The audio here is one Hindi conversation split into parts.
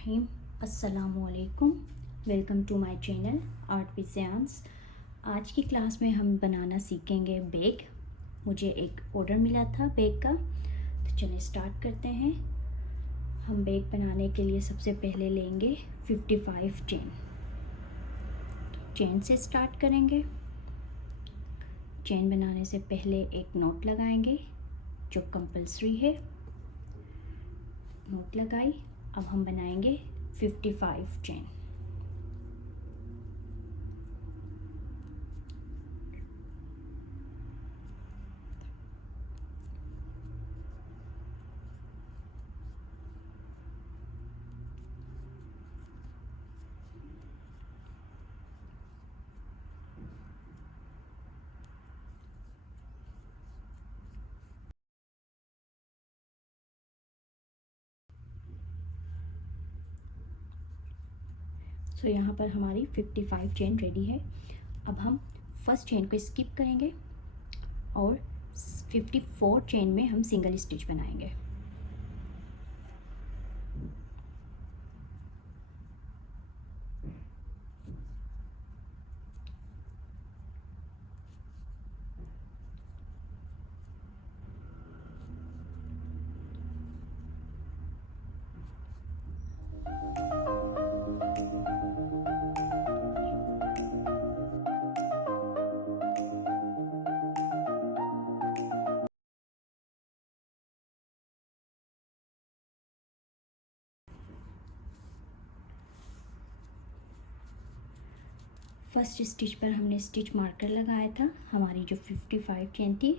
बिस्मिल्लाहिर्रहमानिर्रहीम। अस्सलामुअलैकुम। Welcome to my channel art with Zian's. आज की क्लास में हम बनाना सीखेंगे बैग। मुझे एक ऑर्डर मिला था बैग का, तो चलिए स्टार्ट करते हैं। हम बैग बनाने के लिए सबसे पहले लेंगे 55 चेन से स्टार्ट करेंगे। चेन बनाने से पहले एक नॉट लगाएंगे जो कंपल्सरी है। नॉट लगाई। अब हम बनाएंगे 55 चेन। तो यहाँ पर हमारी 55 चेन रेडी है। अब हम फर्स्ट चेन को स्किप करेंगे और 54 चेन में हम सिंगल स्टिच बनाएंगे। फर्स्ट स्टिच पर हमने स्टिच मार्कर लगाया था। हमारी जो 55 चेन थी,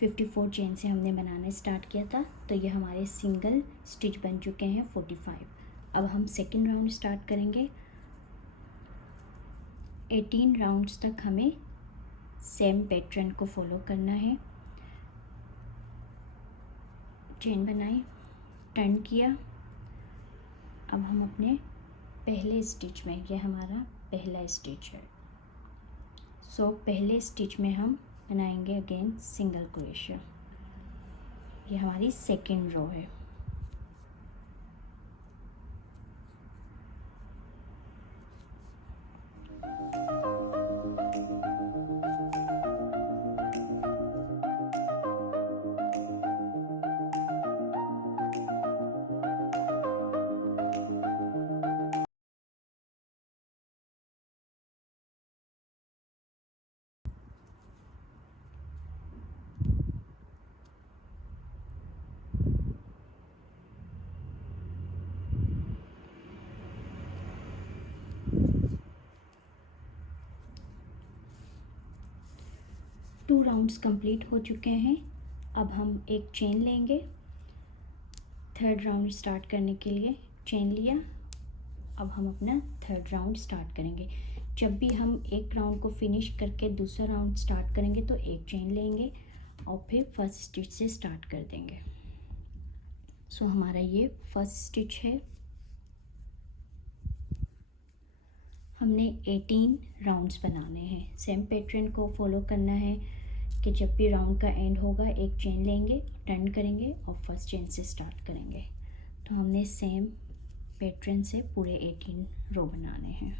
54 चेन से हमने बनाना स्टार्ट किया था, तो ये हमारे सिंगल स्टिच बन चुके हैं 45। अब हम सेकेंड राउंड स्टार्ट करेंगे। 18 राउंड्स तक हमें सेम पैटर्न को फॉलो करना है। चेन बनाई, टर्न किया। अब हम अपने पहले स्टिच में, यह हमारा पहला स्टिच है, सो पहले स्टिच में हम बनाएंगे अगेन सिंगल क्रोशिया। ये हमारी सेकेंड रो है। टू राउंड्स कंप्लीट हो चुके हैं। अब हम एक चेन लेंगे थर्ड राउंड स्टार्ट करने के लिए। चेन लिया। अब हम अपना थर्ड राउंड स्टार्ट करेंगे। जब भी हम एक राउंड को फिनिश करके दूसरा राउंड स्टार्ट करेंगे तो एक चेन लेंगे और फिर फर्स्ट स्टिच से स्टार्ट कर देंगे। सो हमारा ये फर्स्ट स्टिच है। हमने 18 राउंड्स बनाने हैं। सेम पैटर्न को फॉलो करना है कि जब भी राउंड का एंड होगा एक चेन लेंगे, टर्न करेंगे और फर्स्ट चेन से स्टार्ट करेंगे। तो हमने सेम पैटर्न से पूरे 18 रो बनाने हैं।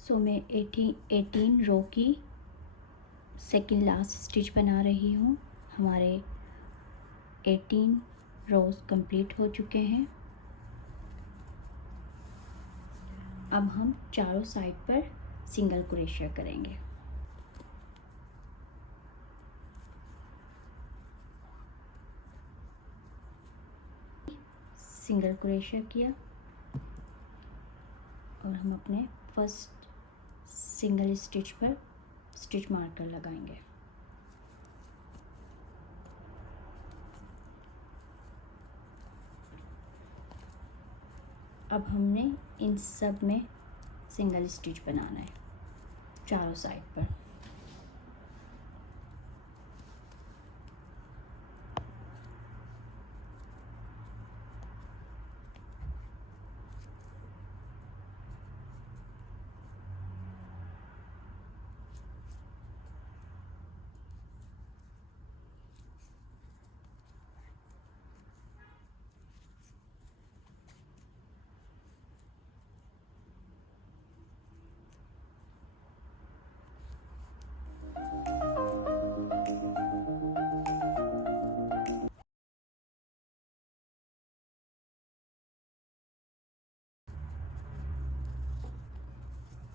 सो मैं 18 रो की सेकेंड लास्ट स्टिच बना रही हूँ। हमारे 18 रोज कंप्लीट हो चुके हैं। अब हम चारों साइड पर सिंगल क्रोशिया करेंगे। सिंगल क्रोशिया किया और हम अपने फर्स्ट सिंगल स्टिच पर स्टिच मार्कर लगाएंगे। अब हमने इन सब में सिंगल स्टिच बनाना है चारों साइड पर।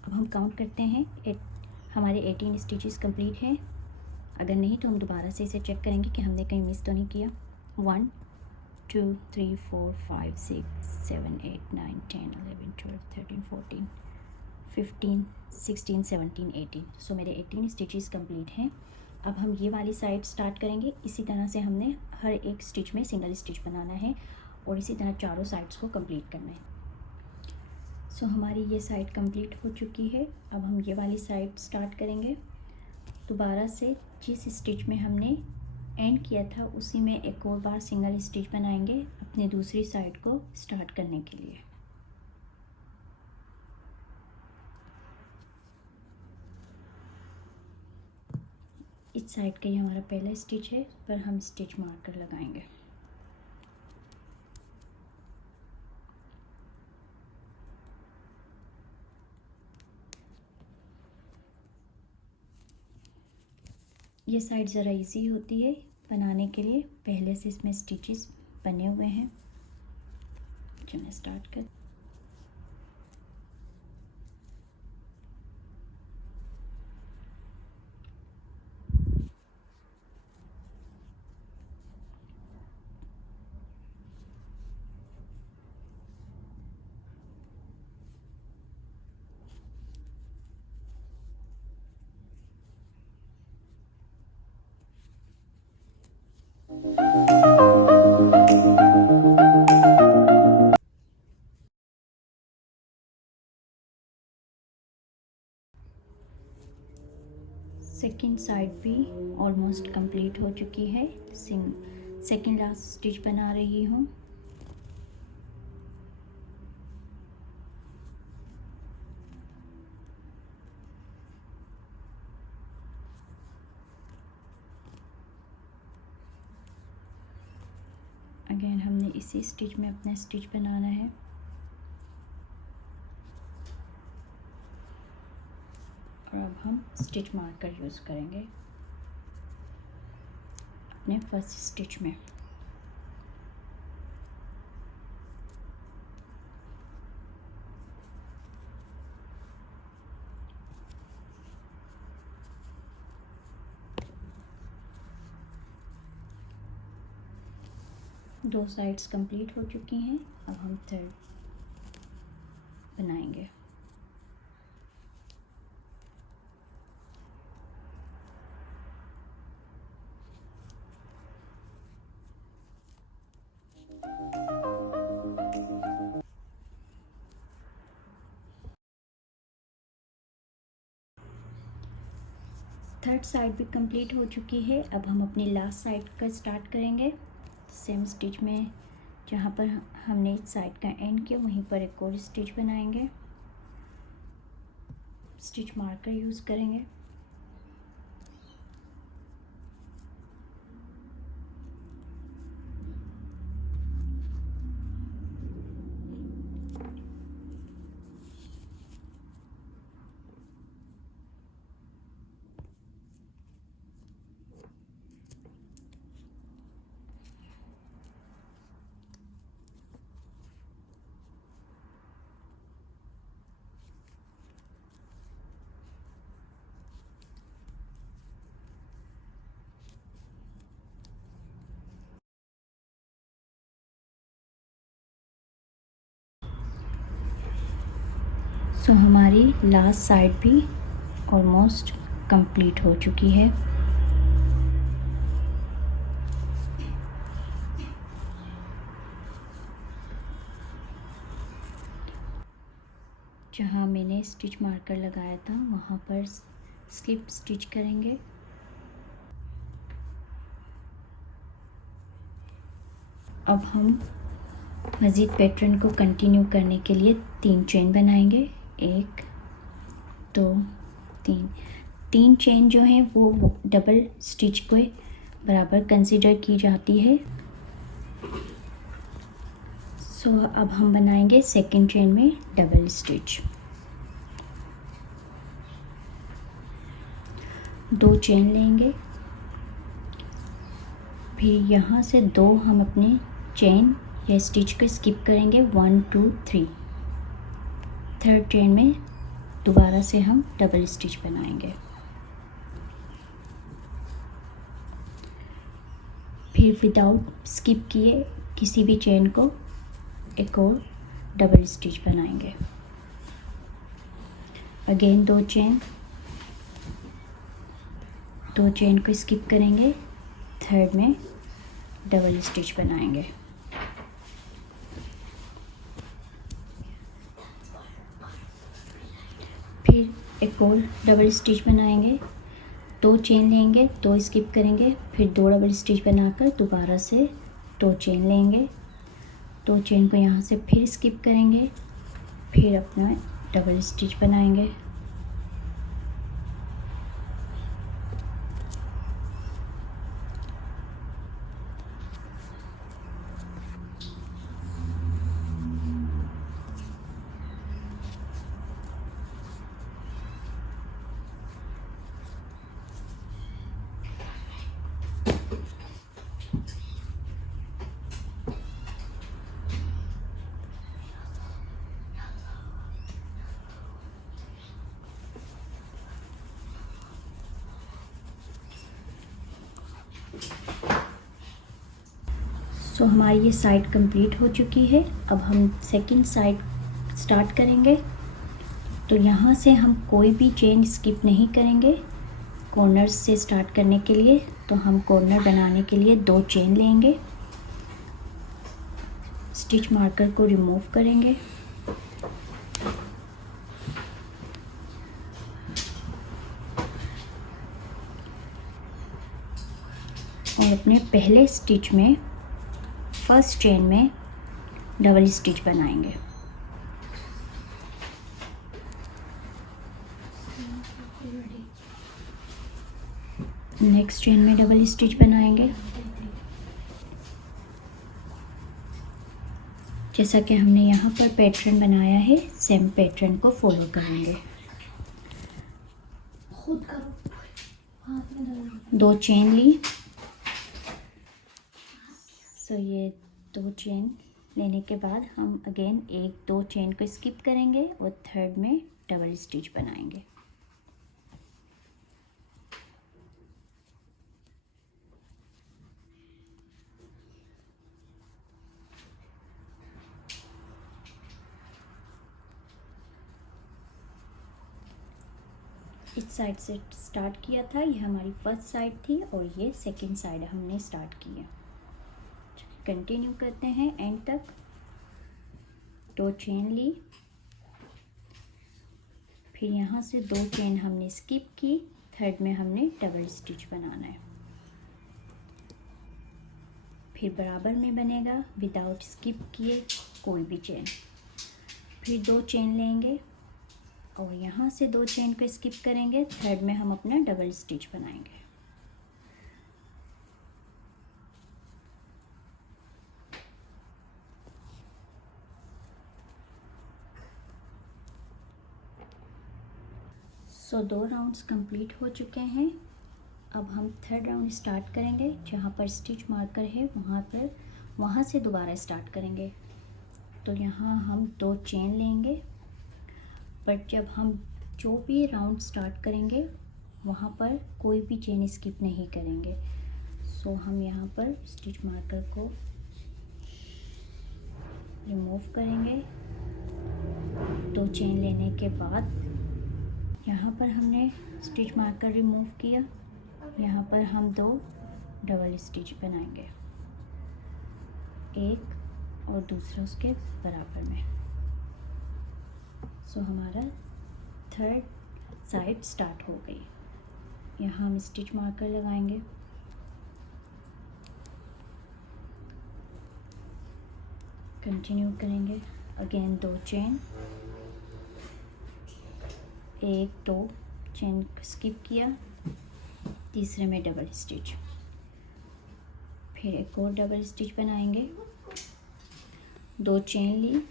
अब हम काउंट करते हैं। हमारे 18 स्टिचेस कंप्लीट हैं। अगर नहीं तो हम दोबारा से इसे चेक करेंगे कि हमने कहीं मिस तो नहीं किया। 1 2 3 4 5 6 7 8 9 10 11 12 13 14 15 16 17 18। सो मेरे 18 स्टिचेस कंप्लीट हैं। अब हम ये वाली साइड स्टार्ट करेंगे। इसी तरह से हमने हर एक स्टिच में सिंगल स्टिच बनाना है और इसी तरह चारों साइड्स को कंप्लीट करना है। सो हमारी ये साइड कंप्लीट हो चुकी है। अब हम ये वाली साइड स्टार्ट करेंगे। दोबारा से जिस स्टिच में हमने एंड किया था उसी में एक और बार सिंगल स्टिच बनाएंगे अपनी दूसरी साइड को स्टार्ट करने के लिए। इस साइड का ये हमारा पहला स्टिच है, पर हम स्टिच मार्कर लगाएंगे। ये साइड ज़रा इजी होती है बनाने के लिए, पहले से इसमें स्टिचेस बने हुए हैं। चलिए स्टार्ट कर। सेकेंड साइड भी ऑलमोस्ट कंप्लीट हो चुकी है। सेकेंड लास्ट स्टिच बना रही हूँ। अगेन हमने इसी स्टिच में अपना स्टिच बनाना है। और अब हम स्टिच मार्कर यूज़ करेंगे अपने फर्स्ट स्टिच में। दो साइड्स कंप्लीट हो चुकी हैं। अब हम थर्ड बनाएंगे। थर्ड साइड भी कंप्लीट हो चुकी है। अब हम अपनी लास्ट साइड का स्टार्ट करेंगे। सेम स्टिच में जहाँ पर हमने इस साइड का एंड किया वहीं पर एक और स्टिच बनाएंगे। स्टिच मार्कर यूज़ करेंगे। सो हमारी लास्ट साइड भी ऑलमोस्ट कंप्लीट हो चुकी है। जहाँ मैंने स्टिच मार्कर लगाया था वहाँ पर स्लिप स्टिच करेंगे। अब हम मज़ीद पैटर्न को कंटिन्यू करने के लिए 3 चेन बनाएंगे। 1 2 3 चेन जो है वो डबल स्टिच को बराबर कंसीडर की जाती है। सो अब हम बनाएंगे सेकंड चेन में डबल स्टिच। 2 चेन लेंगे, फिर यहाँ से 2 हम अपने चेन या स्टिच को स्किप करेंगे। 1 2 3। थर्ड चेन में दोबारा से हम डबल स्टिच बनाएंगे। फिर विदाउट स्किप किए किसी भी चेन को एक और डबल स्टिच बनाएंगे। अगेन दो चेन को स्किप करेंगे, थर्ड में डबल स्टिच बनाएंगे। फिर एक और डबल स्टिच बनाएंगे, दो चेन लेंगे, दो स्किप करेंगे, फिर दो डबल स्टिच बनाकर दोबारा से दो चेन लेंगे, दो चेन को यहाँ से फिर स्किप करेंगे, फिर अपना डबल स्टिच बनाएंगे। सो हमारी ये साइड कंप्लीट हो चुकी है। अब हम सेकंड साइड स्टार्ट करेंगे। तो यहाँ से हम कोई भी चेन स्किप नहीं करेंगे कॉर्नर से स्टार्ट करने के लिए। तो हम कॉर्नर बनाने के लिए दो चेन लेंगे, स्टिच मार्कर को रिमूव करेंगे, और अपने पहले स्टिच में फर्स्ट चेन में डबल स्टिच बनाएंगे। नेक्स्ट चेन में डबल स्टिच बनाएंगे। जैसा कि हमने यहाँ पर पैटर्न बनाया है, सेम पैटर्न को फॉलो करेंगे। दो चेन ली, सो ये दो चेन लेने के बाद हम अगेन एक दो चेन को स्किप करेंगे और थर्ड में डबल स्टिच बनाएंगे। इस साइड से स्टार्ट किया था, ये हमारी फर्स्ट साइड थी और ये सेकंड साइड हमने स्टार्ट की है। कंटिन्यू करते हैं एंड तक। दो चेन ली, फिर यहाँ से दो चेन हमने स्किप की, थर्ड में हमने डबल स्टिच बनाना है। फिर बराबर में बनेगा विदाउट स्किप किए कोई भी चेन। फिर दो चेन लेंगे और यहाँ से दो चेन को स्किप करेंगे, थर्ड में हम अपना डबल स्टिच बनाएंगे। सो दो राउंड्स कंप्लीट हो चुके हैं। अब हम थर्ड राउंड स्टार्ट करेंगे। जहाँ पर स्टिच मार्कर है वहाँ से दोबारा स्टार्ट करेंगे। तो यहाँ हम दो चेन लेंगे, बट जब हम जो भी राउंड स्टार्ट करेंगे वहाँ पर कोई भी चेन स्किप नहीं करेंगे। सो हम यहाँ पर स्टिच मार्कर को रिमूव करेंगे। दो चेन लेने के बाद यहाँ पर हमने स्टिच मार्कर रिमूव किया, यहाँ पर हम दो डबल स्टिच बनाएंगे, एक और दूसरा उसके बराबर में। सो हमारा थर्ड साइड स्टार्ट हो गई। यहाँ हम स्टिच मार्कर लगाएंगे, कंटिन्यू करेंगे। अगेन दो चेन, एक दो चेन स्किप किया, तीसरे में डबल स्टिच, फिर एक और डबल स्टिच बनाएंगे। दो चेन ली,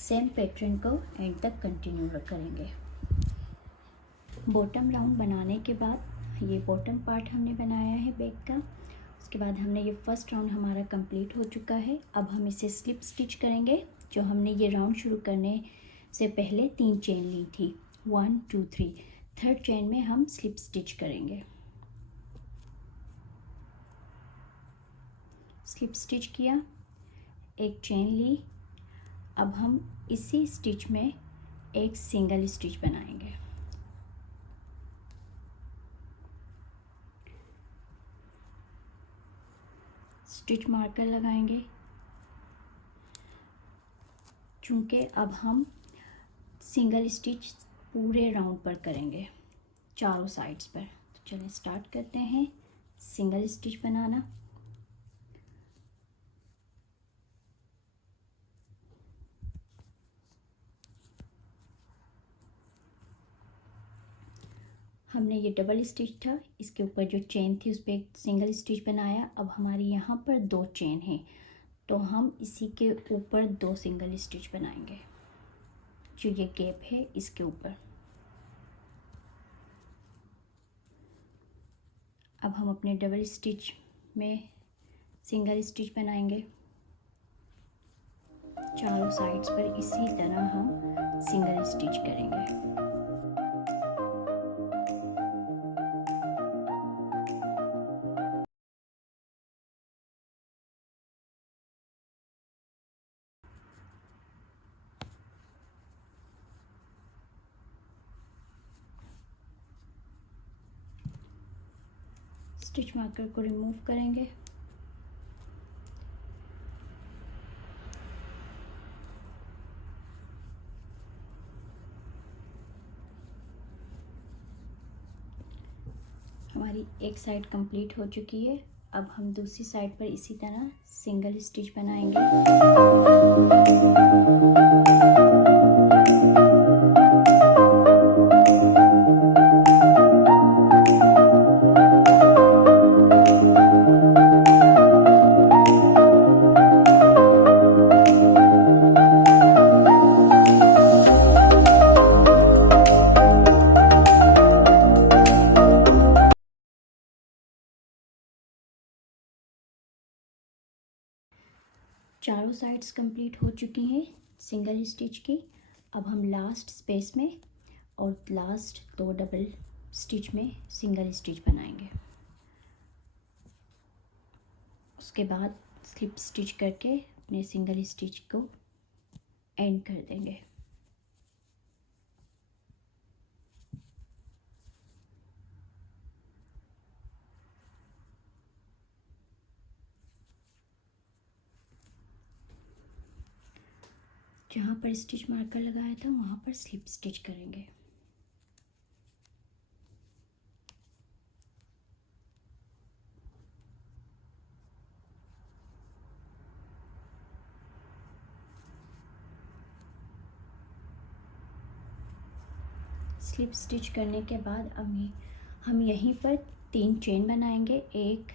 सेम पैटर्न को एंड तक कंटिन्यू करेंगे। बॉटम राउंड बनाने के बाद ये बॉटम पार्ट हमने बनाया है बैक का। उसके बाद हमने ये फर्स्ट राउंड हमारा कंप्लीट हो चुका है। अब हम इसे स्लिप स्टिच करेंगे। जो हमने ये राउंड शुरू करने से पहले 3 चेन ली थी, 1 2 3। थर्ड चेन में हम स्लिप स्टिच करेंगे। स्लिप स्टिच किया, एक चेन ली। अब हम इसी स्टिच में एक सिंगल स्टिच बनाएंगे। स्टिच मार्कर लगाएंगे, चूँकि अब हम सिंगल स्टिच पूरे राउंड पर करेंगे, चारों साइड्स पर। तो चलिए स्टार्ट करते हैं सिंगल स्टिच बनाना। हमने ये डबल स्टिच था, इसके ऊपर जो चेन थी उस पर एक सिंगल स्टिच बनाया। अब हमारी यहाँ पर 2 चेन हैं, तो हम इसी के ऊपर 2 सिंगल स्टिच बनाएंगे। जो ये गैप है इसके ऊपर। अब हम अपने डबल स्टिच में सिंगल स्टिच बनाएंगे। चारों साइड्स पर इसी तरह हम सिंगल स्टिच करेंगे। स्टिच मार्कर को रिमूव करेंगे। हमारी एक साइड कंप्लीट हो चुकी है। अब हम दूसरी साइड पर इसी तरह सिंगल स्टिच बनाएंगे। चारों साइड्स कंप्लीट हो चुकी हैं सिंगल स्टिच की। अब हम लास्ट स्पेस में और लास्ट 2 डबल स्टिच में सिंगल स्टिच बनाएंगे। उसके बाद स्लिप स्टिच करके अपने सिंगल स्टिच को एंड कर देंगे। जहाँ पर स्टिच मार्कर लगाया था वहाँ पर स्लिप स्टिच करेंगे। स्लिप स्टिच करने के बाद हम यहीं पर 3 चेन बनाएंगे, 1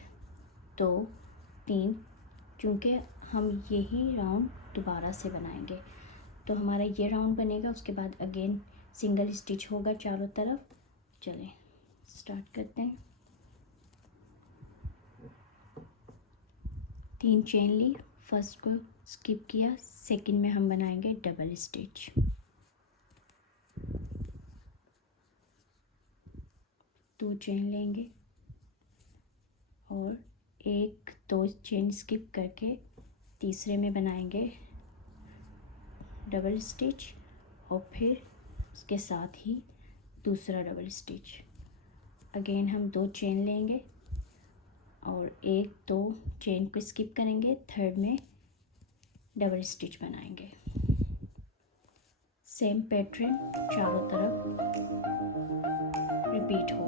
2 3, क्योंकि हम यही राउंड दोबारा से बनाएंगे। तो हमारा ये राउंड बनेगा, उसके बाद अगेन सिंगल स्टिच होगा चारों तरफ। चलें स्टार्ट करते हैं। 3 चेन ली, फर्स्ट को स्किप किया, सेकंड में हम बनाएंगे डबल स्टिच। दो चेन लेंगे और 1 2 चेन स्किप करके तीसरे में बनाएंगे डबल स्टिच और फिर उसके साथ ही दूसरा डबल स्टिच। अगेन हम 2 चेन लेंगे और 1 2 चेन को स्किप करेंगे, थर्ड में डबल स्टिच बनाएंगे। सेम पैटर्न चारों तरफ रिपीट हो।